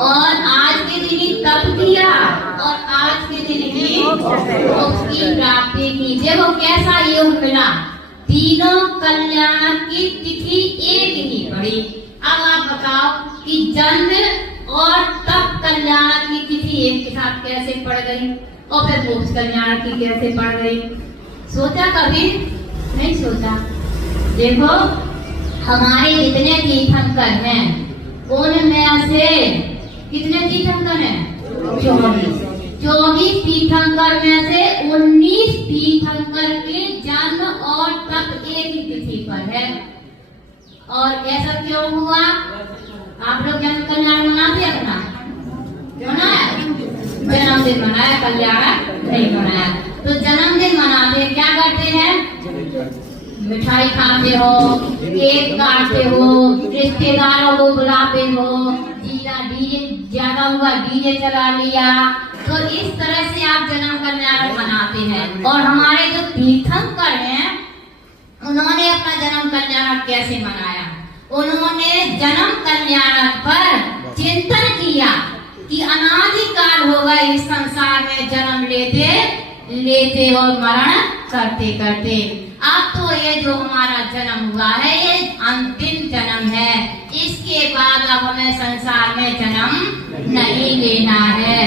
और आज के दिन ही तप किया और आज के दिन ही मोक्ष की प्राप्ति की। देखो कैसा योग मिला, तीनों कल्याण की तिथि एक ही पड़ी। अब आप बताओ कि जन्म और तप कल्याण की तिथि एक के साथ कैसे पड़ गई और फिर मोक्ष कल्याण की कैसे पड़ गई? सोचा कभी नहीं सोचा। देखो हमारे जितने तीर्थंकर हैं उनमें से कितने तीर्थंकर हैं? 24 तीर्थंकर में से 19 तीर्थंकर के जन्म और तप एक ही तिथि पर है। और ऐसा क्यों हुआ? आप लोग जन्म कल्याण मनाते अपना? मनाया? जन्मदिन मनाया, कल्याण नहीं मनाया। तो जन्मदिन मनाते क्या करते हैं? मिठाई खाते हो, केक काटते हो, रिश्तेदारों को बुलाते हो, डीजे ज्यादा हुआ डीजे चला लिया। तो इस तरह से आप जन्म कल्याण मनाते हैं। और हमारे जो तीर्थंकर हैं उन्होंने अपना जन्म कल्याण कैसे मनाया? उन्होंने जन्म कल्याण पर चिंतन किया कि अनादिकाल होगा इस संसार में जन्म लेते और मरण करते करते। अब तो ये जो हमारा जन्म हुआ है ये अंतिम जन्म है, इसके बाद अब हमें संसार में जन्म नहीं लेना है।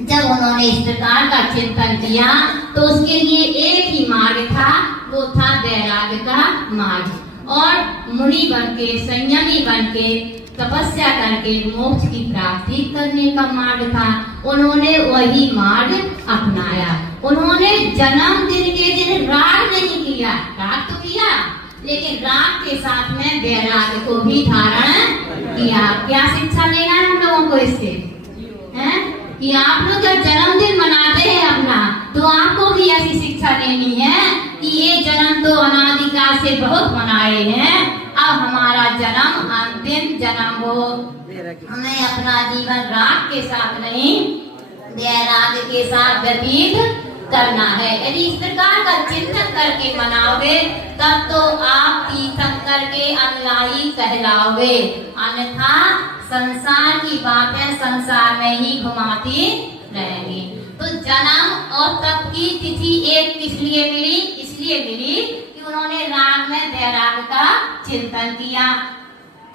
जब उन्होंने इस प्रकार का चिंतन किया तो उसके लिए एक ही मार्ग था, वो था वैराग्य का मार्ग। और मुनि बन के, संयमी बन के, तपस्या करके मोक्ष की प्राप्ति करने का मार्ग था। उन्होंने वही मार्ग अपनाया। उन्होंने जन्मदिन के दिन राग नहीं किया, राग तो किया लेकिन राग के साथ में वैराग्य को भी धारण किया। क्या शिक्षा लेना है हम लोगों को इससे? हैं कि आप लोग जब जन्मदिन मनाते हैं अपना तो आपको भी ऐसी शिक्षा लेनी है कि ये जन्म तो अनादिकाल से बहुत मनाए हैं, अब हमारा जन्म अंतिम जन्म हो। हमें अपना जीवन राग के साथ नहीं वैराग्य के साथ व्यतीत करना है। यदि इस प्रकार का चिंतन करके मनाओगे तब तो आप तीर्थंकर के अनुयायी कहलाओगे, अन्यथा संसार की बातें संसार में ही घुमाती रहेंगी। तो जन्म और तप की तिथि एक किस लिए मिली? इसलिए मिली कि उन्होंने राग में वैराग्य का चिंतन किया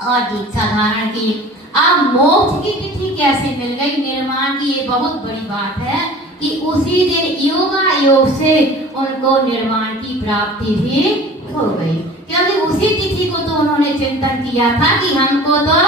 और दीक्षा धारण की। अब मोक्ष की तिथि कैसे मिल गई? निर्माण की ये बहुत बड़ी बात है कि उसी दिन योगा योग से उनको निर्वाण की प्राप्ति भी हो गई, क्योंकि उसी तिथि को तो उन्होंने चिंतन किया था कि हमको तो